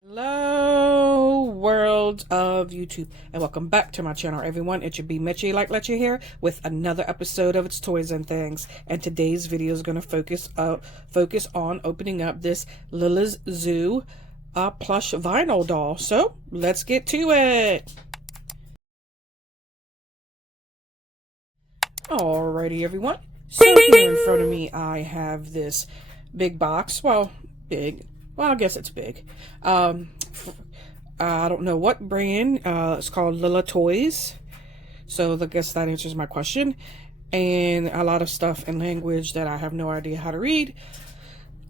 Hello world of YouTube, and welcome back to my channel, everyone. It should be Mitchie like Letcha here with another episode of It's Toys and Things, and today's video is going to focus on opening up this Liila Zoo plush vinyl doll. So let's get to it. Alrighty, everyone. So here in front of me I have this big box. Well, I guess it's big. I don't know what brand. It's called Liila Toys. So I guess that answers my question. And a lot of stuff in language that I have no idea how to read.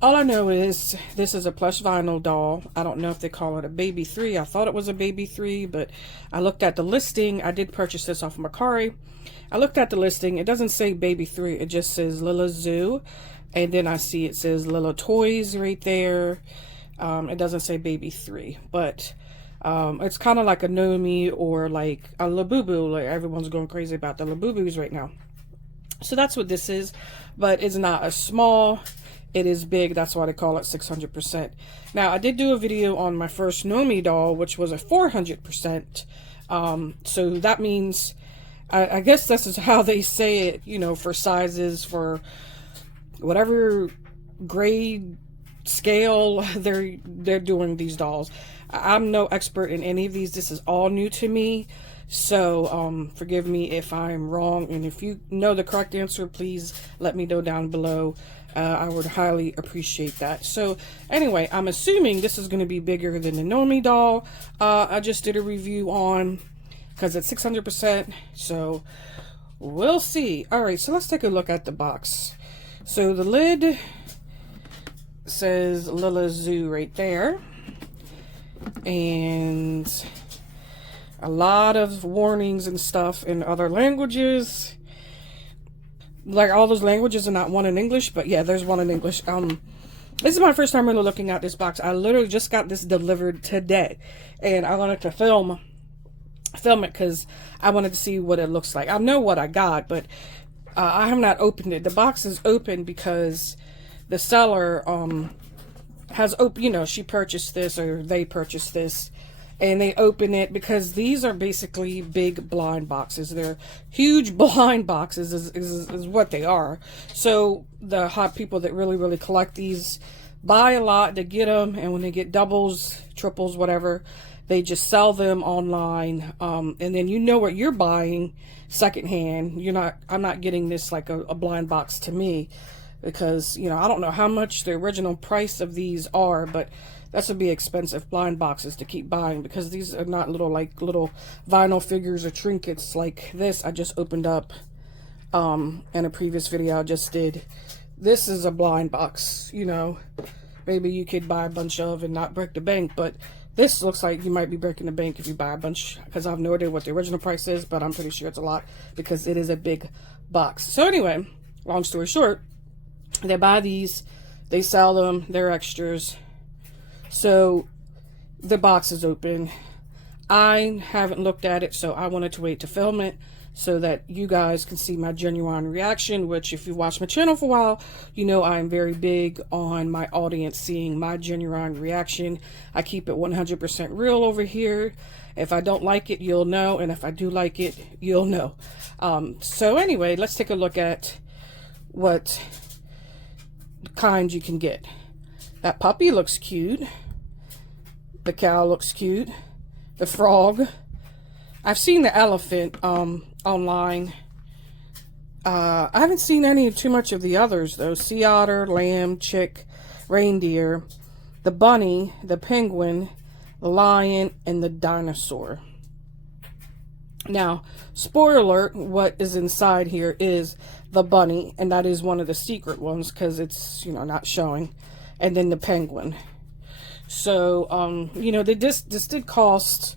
All I know is this is a plush vinyl doll. I don't know if they call it a baby 3. I thought it was a baby 3, but I looked at the listing. I did purchase this off of Mercari. I looked at the listing. It doesn't say baby 3. It just says Liila Zoo. And then I see it says Liila Toys right there. It doesn't say baby 3, but it's kind of like a Nomi or like a Labubu. Like everyone's going crazy about the Labubus right now. So that's what this is, but it's not a small. It is big. That's why they call it 600%. Now, I did do a video on my first Nomi doll, which was a 400%. So that means, I guess this is how they say it, you know, for sizes, for whatever grade scale they're doing these dolls. I'm no expert in any of these. This is all new to me, so forgive me if I'm wrong, and if you know the correct answer, please let me know down below. I would highly appreciate that. So anyway, I'm assuming this is going to be bigger than the Nomi doll I just did a review on, because it's 600%, so we'll see. Alright, so let's take a look at the box. So the lid says Liila Zoo right there, and a lot of warnings and stuff in other languages. Like, all those languages are not one in English, but yeah, there's one in English. This is my first time really looking at this box. I literally just got this delivered today, and I wanted to film it because I wanted to see what it looks like. I know what I got, but I have not opened it. The box is open because the seller has opened, you know, she purchased this, or they purchased this, and they open it because these are basically big blind boxes. They're huge blind boxes is what they are. So the hot people that really collect these buy a lot to get them, and when they get doubles, triples, whatever, they just sell them online, and then you know what you're buying secondhand. I'm not getting this like a blind box to me, because, you know, I don't know how much the original price of these are, but that's would be expensive blind boxes to keep buying, because these are not little vinyl figures or trinkets like this I just opened up in a previous video I just did. This is a blind box, you know, maybe you could buy a bunch of and not break the bank, but this looks like you might be breaking the bank if you buy a bunch, because I have no idea what the original price is, but I'm pretty sure it's a lot because it is a big box. So anyway, long story short, they buy these, they sell them, they're extras. So the box is open. I haven't looked at it, so I wanted to wait to film it so that you guys can see my genuine reaction, which, if you watch my channel for a while, you know I'm very big on my audience seeing my genuine reaction. I keep it 100% real over here. If I don't like it, you'll know, and if I do like it, you'll know. So anyway, let's take a look at what kind you can get. That puppy looks cute. The cow looks cute. The frog. I've seen the elephant online. I haven't seen too much of the others though. Sea otter, lamb, chick, reindeer, the bunny, the penguin, the lion, and the dinosaur. Now, spoiler alert, what is inside here is the bunny, and that is one of the secret ones because it's, you know, not showing. And then the penguin. So, you know, this did cost,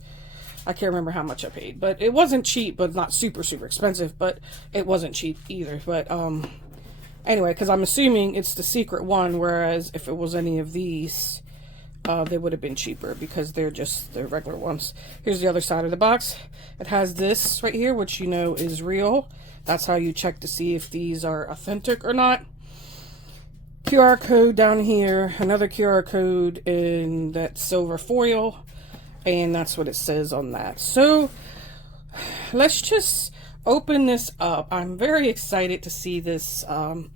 I can't remember how much I paid, but it wasn't cheap, but not super expensive, but it wasn't cheap either. But, anyway, because I'm assuming it's the secret one, whereas if it was any of these, they would have been cheaper because they're just the regular ones. Here's the other side of the box. It has this right here, which you know is real. That's how you check to see if these are authentic or not. QR code down here, another QR code in that silver foil, and that's what it says on that. So let's just open this up. I'm very excited to see this. I'm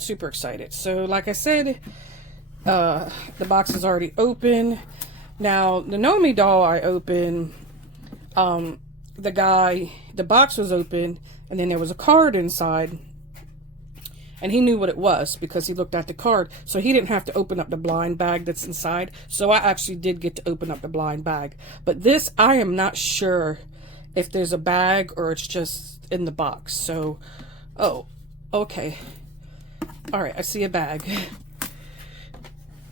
super excited. So like I said, the box is already open. Now the Nomi doll I opened, the box was open, and then there was a card inside, and he knew what it was because he looked at the card, so he didn't have to open up the blind bag that's inside. So I actually did get to open up the blind bag, but this, I am not sure if there's a bag or it's just in the box. So, oh, okay, all right, I see a bag.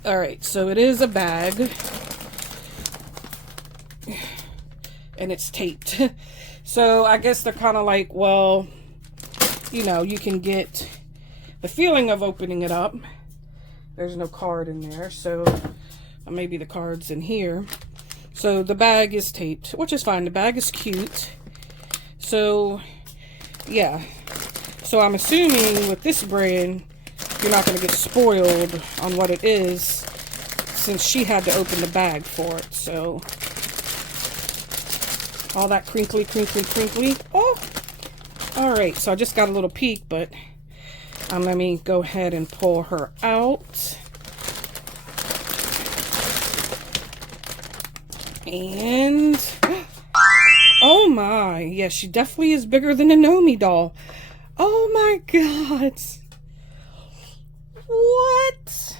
All right, so it is a bag, and it's taped. So I guess they're kind of like, well, you know, you can get the feeling of opening it up. There's no card in there, so maybe the card's in here. So the bag is taped, which is fine. The bag is cute. So yeah, so I'm assuming with this brand you're not going to get spoiled on what it is, since she had to open the bag for it. So all that crinkly, crinkly, crinkly. Oh, all right. So I just got a little peek, but let me go ahead and pull her out. And oh my, yeah, she definitely is bigger than a Nomi doll. Oh my God. What?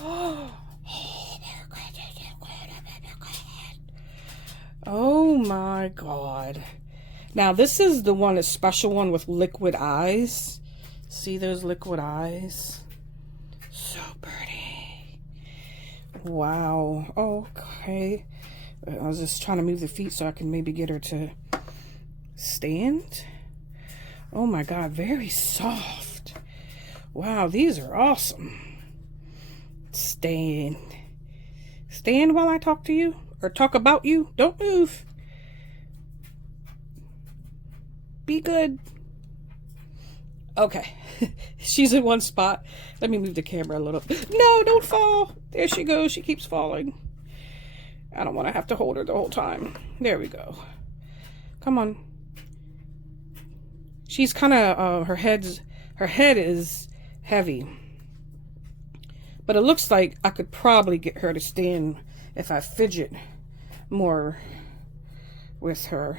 Oh my God. Oh my God. Now this is the one, a special one with liquid eyes. See those liquid eyes? So pretty. Wow. Okay. I was just trying to move the feet so I can maybe get her to stand. Oh my God, very soft. Wow, these are awesome. Stand. Stand while I talk to you, or talk about you. Don't move. Be good. Okay. She's in one spot. Let me move the camera a little. No, don't fall. There she goes. She keeps falling. I don't want to have to hold her the whole time. There we go. Come on. She's kind of, her head is heavy. But it looks like I could probably get her to stand if I fidget more with her.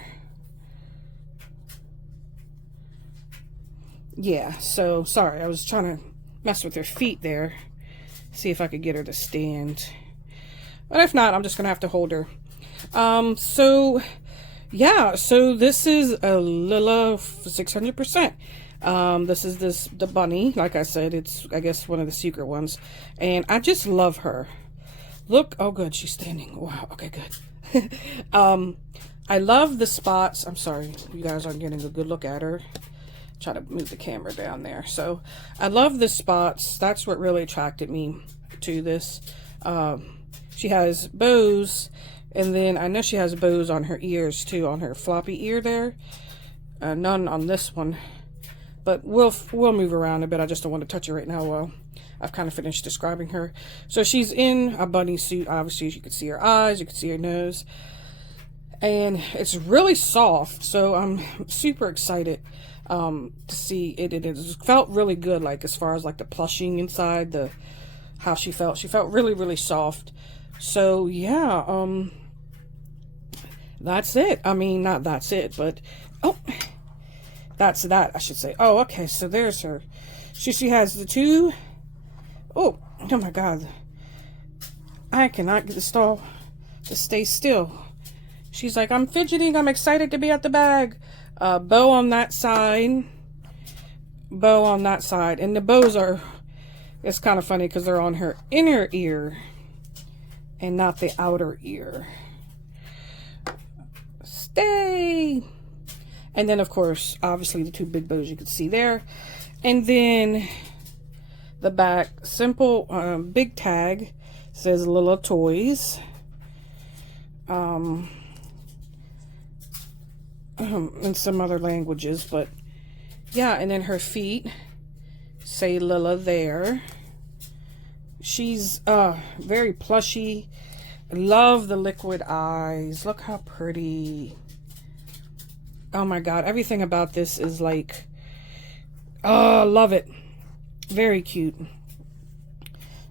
Yeah, so sorry, I was trying to mess with her feet there. See if I could get her to stand. But if not, I'm just gonna have to hold her. So yeah, so this is a Liila 600%. This is the bunny. Like I said, it's, I guess, one of the secret ones. And I just love her. Look, oh good, she's standing. Wow, okay, good. I love the spots. I'm sorry, you guys aren't getting a good look at her. Try to move the camera down there. So I love the spots. That's what really attracted me to this. She has bows, and then I know she has bows on her ears too, on her floppy ear there. None on this one, but we'll move around a bit. I just don't want to touch her right now while I've kind of finished describing her. So she's in a bunny suit. Obviously, you can see her eyes, you can see her nose, and it's really soft. So I'm super excited to see it. It felt really good, like as far as like the plushing inside, how she felt really, really soft. So yeah, that's it. I mean, not that's it, but that's that, I should say. Oh, okay, so there's her. She has the two. Oh my God, I cannot get the doll to stay still. She's like, I'm fidgeting, I'm excited to be at the bag. Bow on that side, bow on that side, and the bows are, it's kind of funny because they're on her inner ear and not the outer ear. Stay. And then of course, obviously the two big bows you can see there, and then the back, simple, big tag, says Liila Toys. In some other languages, but yeah. And then her feet say Liila there. She's very plushy. Love the liquid eyes. Look how pretty. Oh my god, everything about this is like, oh, love it. Very cute.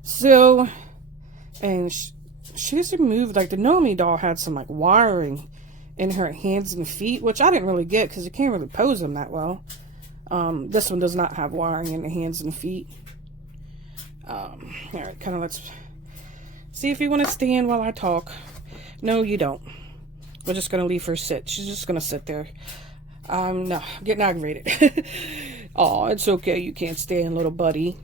So, and she just moved, like the Nomi doll had some like wiring in her hands and feet, which I didn't really get because you can't really pose them that well. This one does not have wiring in the hands and feet. All right, kind of let's see if you want to stand while I talk. No, you don't. We're just going to leave her sit. She's just going to sit there. No, getting aggravated. Oh, it's okay. You can't stand, little buddy.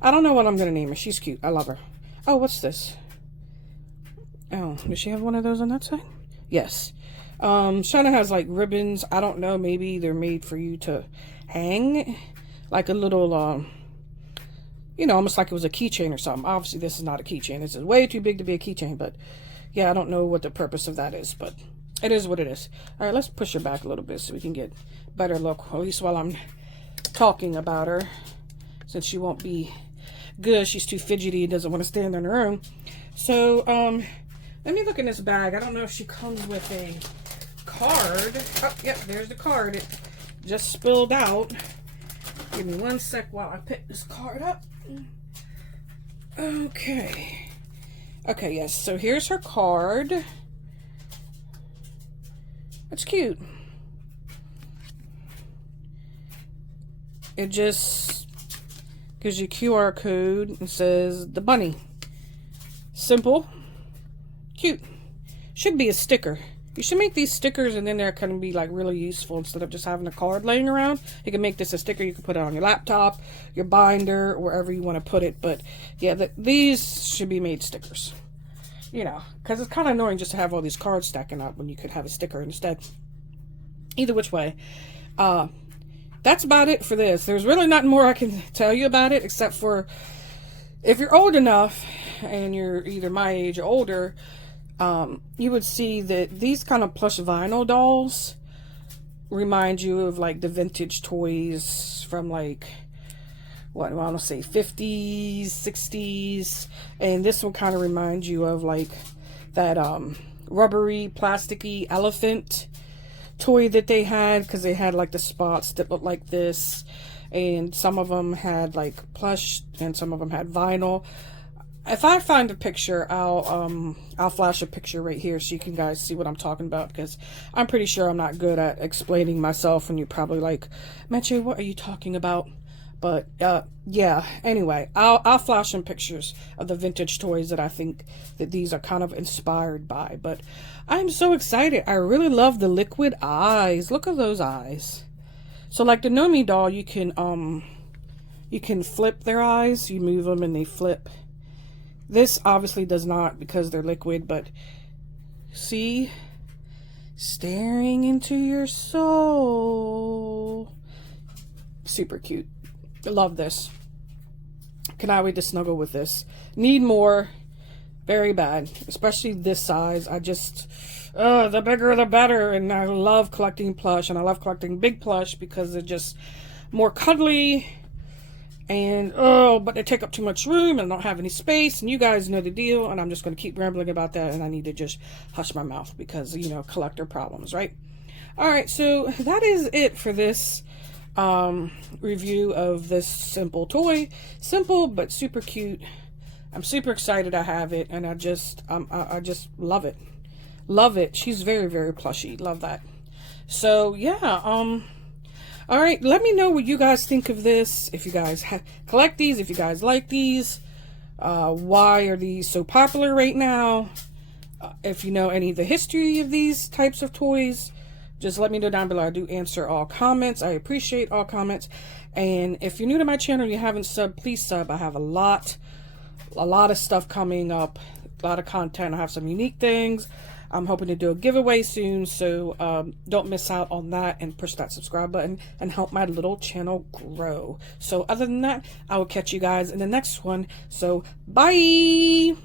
I don't know what I'm going to name her. She's cute. I love her. Oh, what's this? Oh, does she have one of those on that side? Yes. Shauna has like ribbons. I don't know. Maybe they're made for you to hang. Like a little, you know, almost like it was a keychain or something. Obviously, this is not a keychain. This is way too big to be a keychain. But yeah, I don't know what the purpose of that is. But it is what it is. All right, let's push her back a little bit so we can get a better look. At least while I'm talking about her. Since she won't be good. She's too fidgety and doesn't want to stand on her own. So, let me look in this bag. I don't know if she comes with a card. Oh, yep, there's the card. It just spilled out. Give me one sec while I pick this card up. Okay. Okay, yes. So here's her card. That's cute. It just gives you a QR code and says the bunny. Simple. Cute. Should be a sticker. You should make these stickers and then they're going to be like really useful instead of just having a card laying around. You can make this a sticker. You can put it on your laptop, your binder, wherever you want to put it. But yeah, these should be made stickers. You know, because it's kind of annoying just to have all these cards stacking up when you could have a sticker instead. Either which way. That's about it for this. There's really nothing more I can tell you about it except for if you're old enough and you're either my age or older, you would see that these kind of plush vinyl dolls remind you of like the vintage toys from like, what do I want to say, 50s, 60s. And this one kind of reminds you of like that rubbery, plasticky elephant toy that they had, because they had like the spots that looked like this, and some of them had like plush and some of them had vinyl. If I find a picture, I'll flash a picture right here so you can guys see what I'm talking about, because I'm pretty sure I'm not good at explaining myself and you're probably like, Meche, what are you talking about? But yeah, anyway, I'll flash some pictures of the vintage toys that I think that these are kind of inspired by. But I'm so excited. I really love the liquid eyes. Look at those eyes. So like the Nomi doll, you can flip their eyes. You move them and they flip. This obviously does not because they're liquid, but see? Staring into your soul. Super cute. I love this. Cannot wait to snuggle with this. Need more. Very bad. Especially this size. I just, the bigger the better. And I love collecting plush. And I love collecting big plush because they're just more cuddly. And, but they take up too much room and I don't have any space. And you guys know the deal. And I'm just going to keep rambling about that. And I need to just hush my mouth because, you know, collector problems, right? Alright, so that is it for this review of this simple toy. Simple but super cute. I'm super excited I have it, and I just love it. Love it. She's very, very plushy. Love that. So yeah, all right, let me know what you guys think of this. If you guys collect these, if you guys like these, why are these so popular right now? If you know any of the history of these types of toys, just let me know down below. I do answer all comments. I appreciate all comments. And if you're new to my channel and you haven't subbed, please sub. I have a lot of stuff coming up, a lot of content. I have some unique things. I'm hoping to do a giveaway soon, so don't miss out on that and push that subscribe button and help my little channel grow. So other than that, I will catch you guys in the next one. So bye!